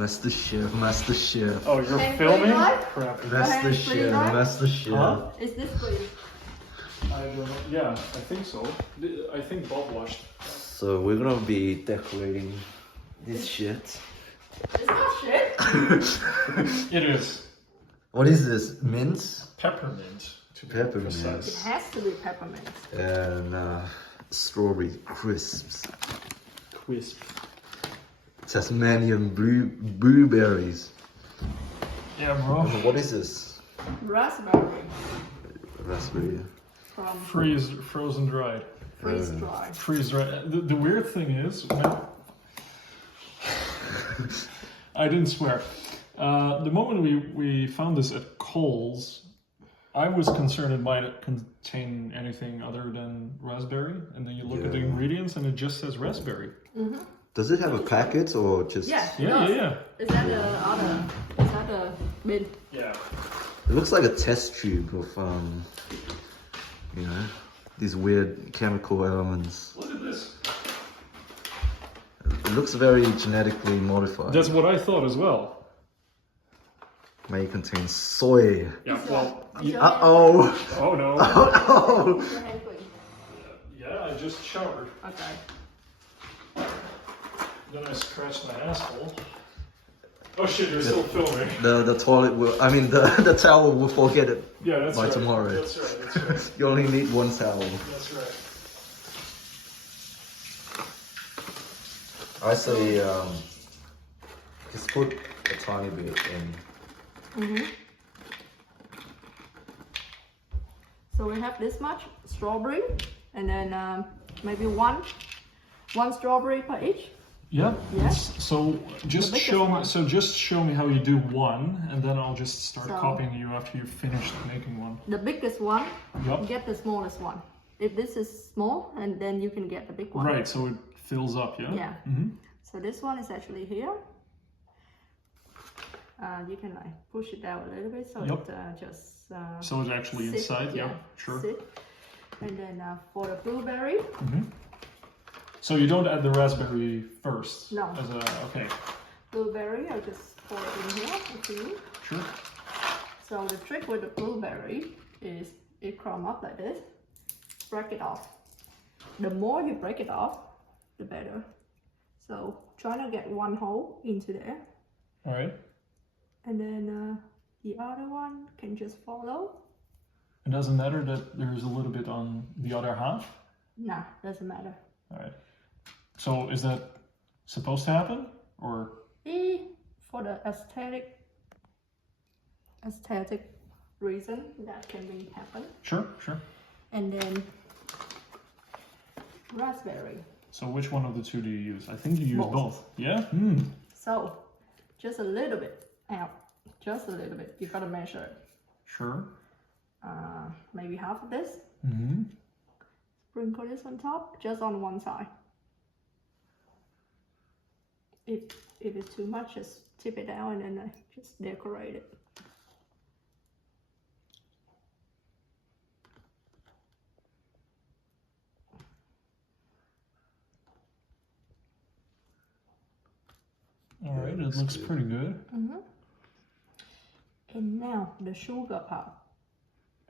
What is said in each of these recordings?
Master Chef, Master Chef. Oh, you're Can filming? we Crap. Master Chef, Master Chef. Huh? Is this please? I don't know. Yeah, I think so. I think Bob watched. So we're gonna be decorating this shit. It's not shit. It is What is this? Mint peppermint. To be Peppermint. It precise. has to be peppermint. and strawberry crisps. Crisp. Tasmanian blueberries. Yeah, bro. And what is this? Raspberry Raspberry. from Frozen dried. freeze dry. Freeze dried. The weird thing is, when I didn't swear. The moment we found this at Kohl's, I was concerned it might contain anything other than raspberry, and then you look at the ingredients and it just says raspberry. Does it have a packet or just? Yeah. Yeah. Is that the other? Is that the bin? Yeah. It looks like a test tube of you know, these weird chemical elements. Look at this. It looks very genetically modified. That's what I thought as well. May contain soy. Yeah. Well. Uh-oh. Oh no. Oh Is your hand clean? Yeah, I just showered. Okay. Then I scratched my asshole. Oh shit, you're still filming. no! The toilet will, I mean the towel will forget it Yeah, that's by right. tomorrow. That's right. You only need one towel. That's right. I say just put a tiny bit in. So we have this much strawberry, and then maybe one strawberry per each. Yeah. Yeah. So just biggest show me. one. So just show me how you do one, and then I'll just start So- copying you after you finish making one. The biggest one, Yup. get the smallest one. If this is small, and then you can get the big one. Right. So it fills up. Yeah. Yeah. Mm-hmm. So this one is actually here. You can like push it down a little bit so Yup. it just So it's actually sit, inside. Yeah. Sure. sit. And then for the blueberry, So you don't add the raspberry first. No. As a okay. blueberry, I just pour it in here. Okay. Sure. So the trick with the blueberry is it crumb up like this. Break it off. The more you break it off, the better. So try to get one hole into there, All right. and then the other one can just follow. It doesn't matter that there's a little bit on the other half. Nah, doesn't matter. All right. So is that supposed to happen, or? For the aesthetic reason, that can be happen. Sure. Sure. And then raspberry. So which one of the two do you use? I think you use Both. both. Yeah. So just a little bit out, just a little bit. You gotta measure it. Sure. Maybe half of this. Mm-hmm. Sprinkle this on top, just on one side. If it's too much, just tip it down and then just decorate it. All right. It looks pretty good. And now the sugar part.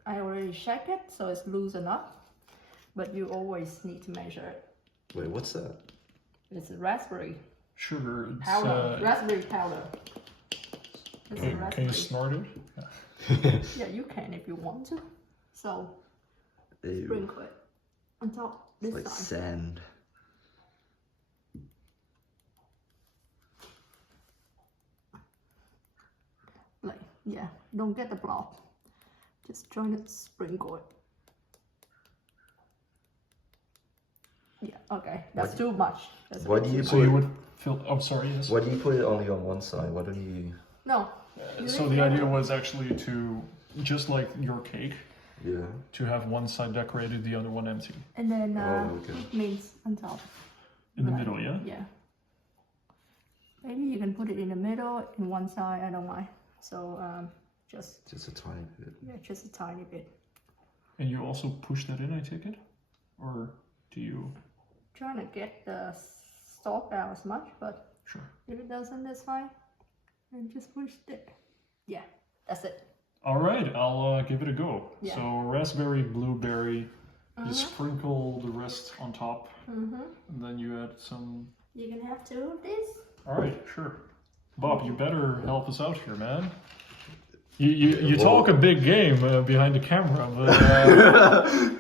I already checked it, so it's loose enough, but you always need to measure it. Wait, what's that? It's raspberry Sugar. It's, powder. Raspberry powder. It's can you raspberry. snort it? Yeah, you can if you want to. So Ew. sprinkle it on top this Like time. sand. Like, yeah, don't get the blob. Just join it, sprinkle it. Yeah, okay, that's too much. That's a Why bit do you too So put? you would fill. Oh, sorry. Yes. Why do you put it only on one side? Why don't you? No. you So leave the it idea open. was actually to, just like your cake, Yeah. to have one side decorated, the other one empty. And then okay. mint on top. In the Right. middle, yeah? Yeah. Maybe you can put it in the middle, in one side, I don't mind. So just Just a tiny bit. yeah, just a tiny bit. And you also push that in, I take it? Or do you? Trying to get the stalk out as much, but Sure. if it doesn't, that's fine. And just push it. Yeah, that's it. All right, I'll give it a go. Yeah. So raspberry, blueberry. You sprinkle the rest on top, and then you add some. You can have 2 of these. All right, sure. Bob, you better help us out here, man. You talk a big game behind the camera, but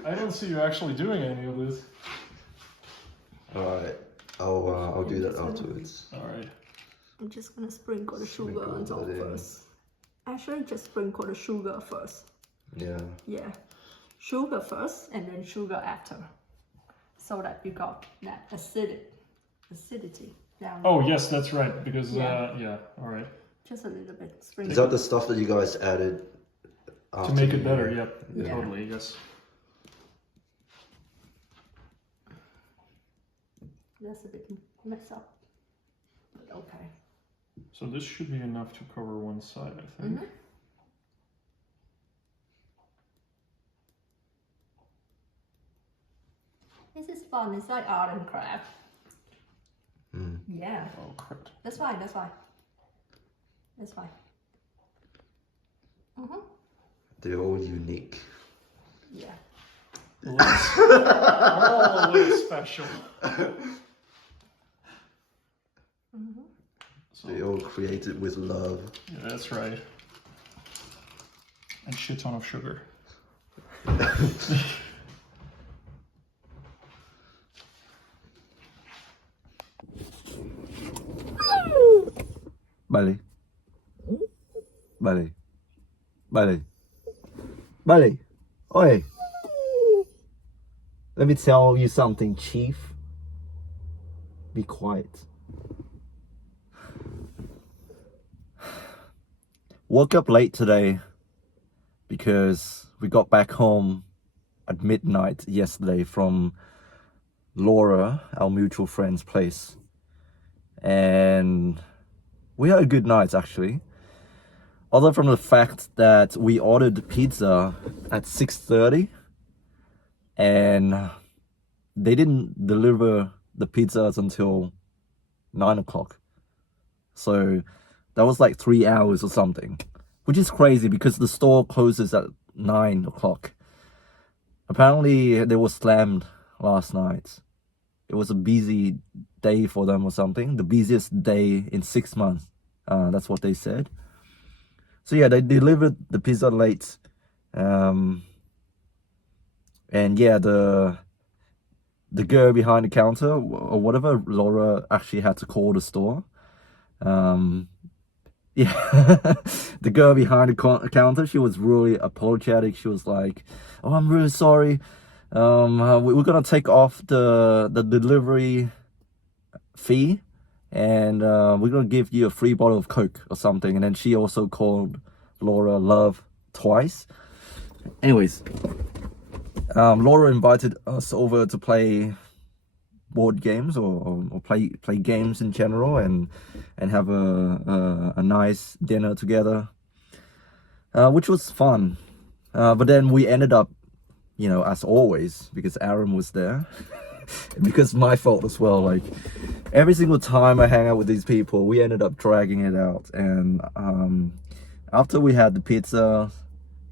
I don't see you actually doing any of this. Alright, I'll do that afterwards. All right. I'm just gonna sprinkle the sugar on top that in. first. Actually, just sprinkle the sugar first. Yeah. Yeah, sugar first and then sugar after, so that you got that acidity down. Oh yes, that's right. Because Yeah. all right. Just a little bit. Is Sprinkle. that the stuff that you guys added To make it better, yep, Yeah. totally, yes. That's a bit messed up, but okay. So this should be enough to cover one side, I think. This is fun. It's like art and craft. Yeah, Oh crap. that's fine. That's fine. That's fine. They're all unique. Yeah. Oh, a little special. They're all created with love. Yeah, that's right. And shit ton of sugar. Vale. Vale. Vale. Vale. Oi. Let me tell you something, Chief. Be quiet. Woke up late today because we got back home at midnight yesterday from Laura, our mutual friend's place. And we had a good night actually. Other from the fact that we ordered pizza at 6:30 and they didn't deliver the pizzas until 9 o'clock. So that was like 3 hours or something, which is crazy because the store closes at 9 o'clock. Apparently they were slammed last night. It was a busy day for them or something, the busiest day in 6 months. That's what they said. So yeah, they delivered the pizza late. And yeah, the girl behind the counter or whatever, Laura actually had to call the store. Yeah, the girl behind the counter, she was really apologetic. She was like, "Oh, I'm really sorry. We're gonna take off the delivery fee, and we're gonna give you a free bottle of Coke or something." And then she also called Laura love twice. Anyways, Laura invited us over to play board games or play games in general and have a nice dinner together, which was fun. But then we ended up, you know, as always, because Aaron was there, because my fault as well. Like every single time I hang out with these people, we ended up dragging it out. And after we had the pizza,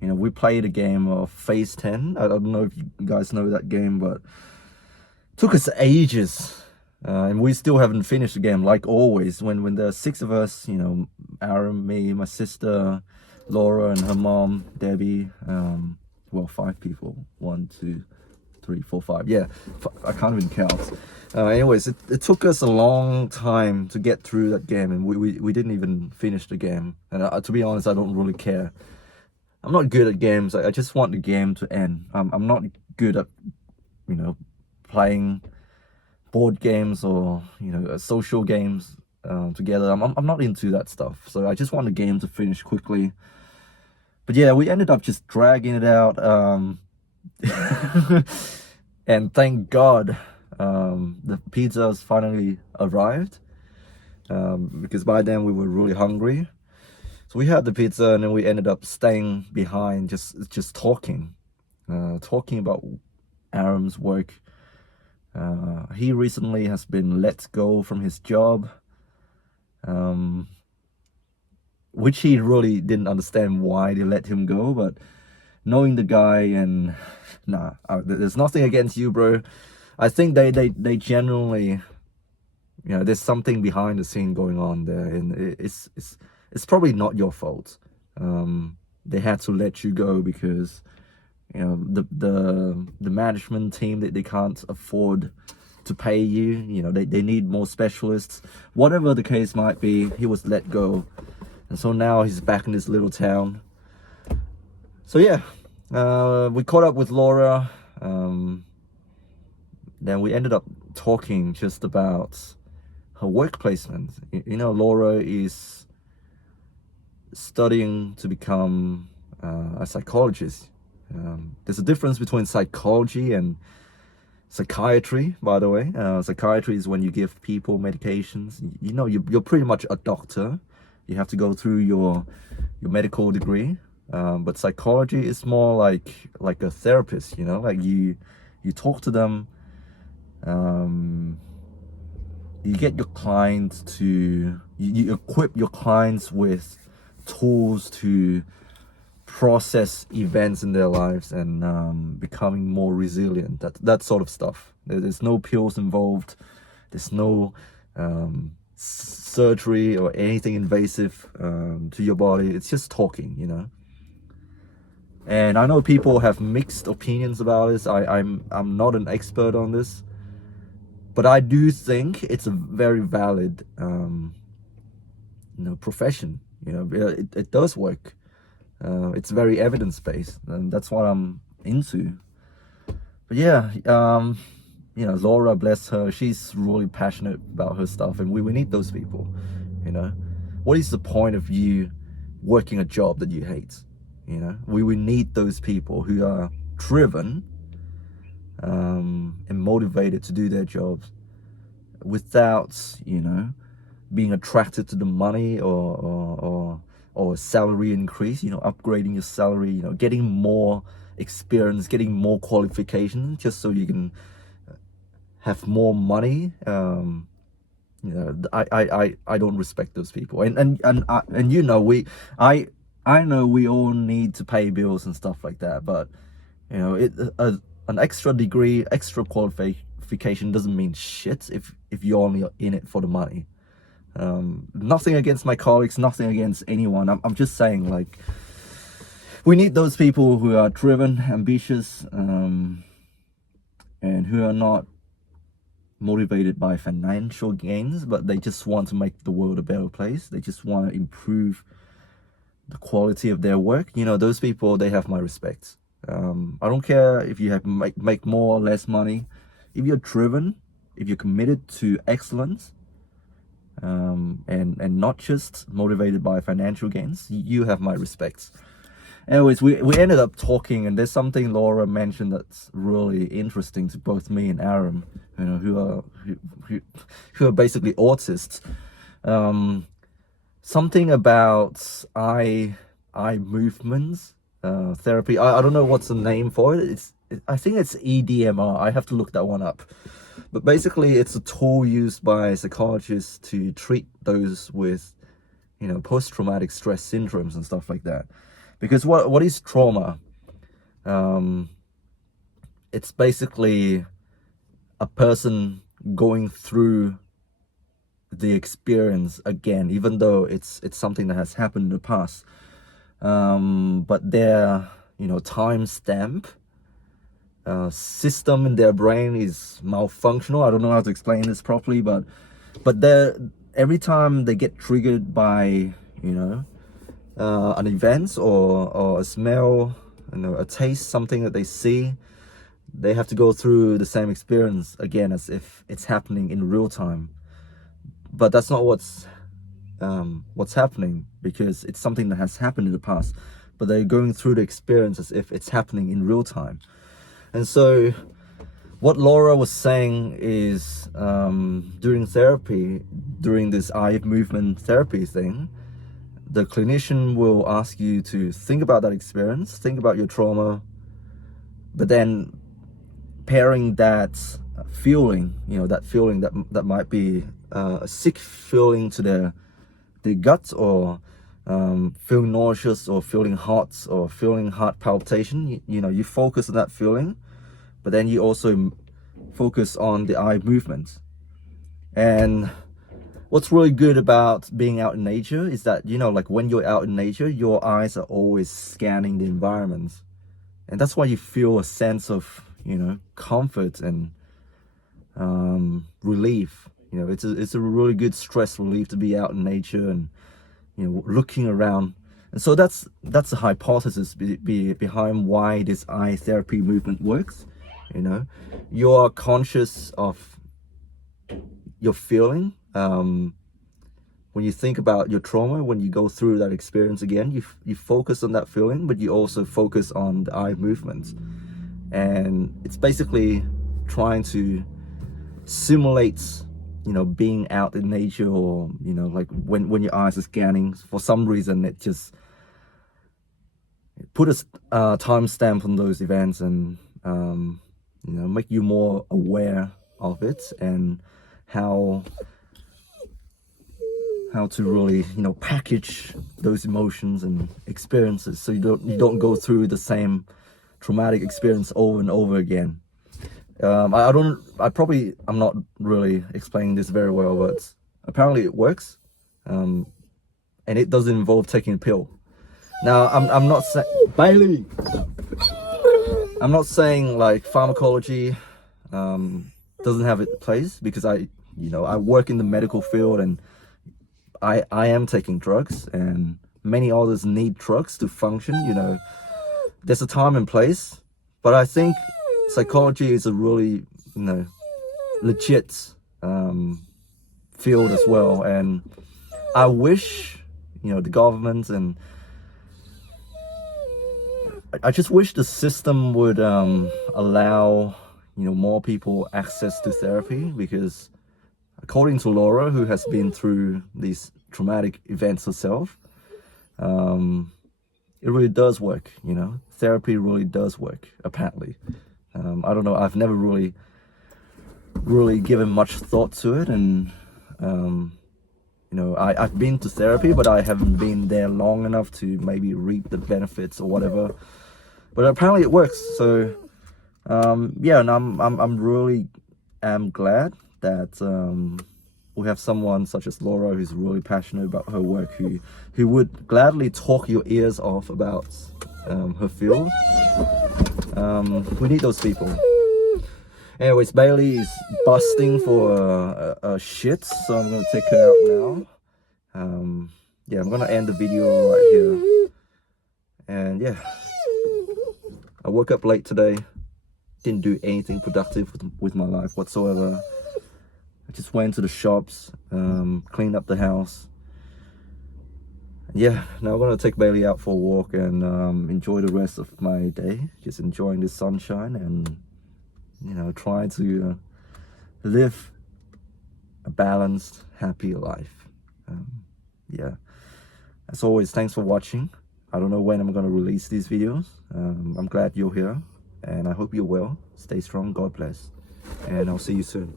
you know, we played a game of Phase 10. I don't know if you guys know that game, but took us ages, and we still haven't finished the game. Like always, when there are 6 of us, you know, Aaron, me, my sister, Laura, and her mom, Debbie. Well, 5 people. 1, 2, 3, 4, 5. Yeah, I can't even count. Anyways, it took us a long time to get through that game, and we didn't even finish the game. And to be honest, I don't really care. I'm not good at games. I just want the game to end. I'm not good at, you know, playing board games or, you know, social games together. I'm not into that stuff. So I just want the game to finish quickly. But yeah, we ended up just dragging it out. And thank God the pizzas finally arrived, because by then we were really hungry. So we had the pizza and then we ended up staying behind, just talking about Aaron's work. He recently has been let go from his job. which he really didn't understand why they let him go. But knowing the guy, and there's nothing against you, bro. I think they genuinely, there's something behind the scene going on there, and it's probably not your fault. They had to let you go because the management team, that they can't afford to pay you. They need more specialists. Whatever the case might be, he was let go, and so now he's back in this little town. So yeah, we caught up with Laura. Then we ended up talking just about her work placement. Laura is studying to become a psychologist. There's a difference between psychology and psychiatry, by the way. Psychiatry is when you give people medications. You're pretty much a doctor. You have to go through your medical degree. But psychology is more like a therapist. Like you talk to them. You get your clients to you equip your clients with tools to process events in their lives and becoming more resilient. That sort of stuff. There's no pills involved. There's no surgery or anything invasive to your body. It's just talking. And I know people have mixed opinions about this. I'm not an expert on this, but I do think it's a very valid profession. It does work. It's very evidence-based, and that's what I'm into. But yeah, Laura, bless her, she's really passionate about her stuff, and we need those people. What is the point of you working a job that you hate? We need those people who are driven and motivated to do their jobs without being attracted to the money or a salary increase, upgrading your salary, getting more experience, getting more qualifications just so you can have more money. I don't respect those people, and I know we all need to pay bills and stuff like that, but an extra degree, extra qualification doesn't mean shit if you're only in it for the money. Nothing against my colleagues, nothing against anyone. I'm just saying, we need those people who are driven, ambitious, and who are not motivated by financial gains, but they just want to make the world a better place. They just want to improve the quality of their work. Those people, they have my respect. I don't care if you have make more or less money. If you're driven, if you're committed to excellence, and not just motivated by financial gains, you have my respects. Anyways, we ended up talking, and there's something Laura mentioned that's really interesting to both me and Aram, who are basically autists. Something about eye movements therapy. I don't know what's the name for it. I think it's EDMR. I have to look that one up. But basically, it's a tool used by psychologists to treat those with, post-traumatic stress syndromes and stuff like that. Because what is trauma? It's basically a person going through the experience again, even though it's something that has happened in the past. But their, time stamp system in their brain is malfunctional. I don't know how to explain this properly, but every time they get triggered by an event or a smell, a taste, something that they see, they have to go through the same experience again as if it's happening in real time. But that's not what's happening, because it's something that has happened in the past, but they're going through the experience as if it's happening in real time. And so what Laura was saying is, during therapy, during this eye movement therapy thing, the clinician will ask you to think about that experience, think about your trauma, but then pairing that feeling, that feeling that might be a sick feeling to their gut, or feeling nauseous or feeling hot or feeling heart palpitation, you focus on that feeling, but then you also focus on the eye movement. And what's really good about being out in nature is that, like when you're out in nature, your eyes are always scanning the environment. And that's why you feel a sense of, comfort and relief. It's a really good stress relief to be out in nature and, looking around. And so that's the hypothesis behind why this eye therapy movement works. You're conscious of your feeling. When you think about your trauma, when you go through that experience again, you focus on that feeling, but you also focus on the eye movements. And it's basically trying to simulate, being out in nature, or, like when your eyes are scanning, for some reason, it just put a timestamp on those events and, make you more aware of it and how to really, package those emotions and experiences so you don't go through the same traumatic experience over and over again. I'm not really explaining this very well, but apparently it works, and it doesn't involve taking a pill. Now, I'm not saying Bailey. I'm not saying like pharmacology doesn't have its place, because I work in the medical field and I am taking drugs, and many others need drugs to function. There's a time and place, but I think psychology is a really, legit field as well. And I wish, the government, and I just wish the system would allow, more people access to therapy, because according to Laura, who has been through these traumatic events herself, it really does work. Therapy really does work, apparently. I don't know, I've never really given much thought to it, and I've been to therapy, but I haven't been there long enough to maybe reap the benefits or whatever. But apparently it works. So and I'm really glad that we have someone such as Laura, who's really passionate about her work, who would gladly talk your ears off about her field. We need those people. Anyways, Bailey is busting for a shit, so I'm gonna take her out now. I'm gonna end the video right here. And I woke up late today. Didn't do anything productive with my life whatsoever. I just went to the shops, cleaned up the house. Now I'm gonna take Bailey out for a walk and enjoy the rest of my day. Just enjoying the sunshine and, try to live a balanced, happy life. As always, thanks for watching. I don't know when I'm gonna release these videos. I'm glad you're here, and I hope you're well. Stay strong, God bless, and I'll see you soon.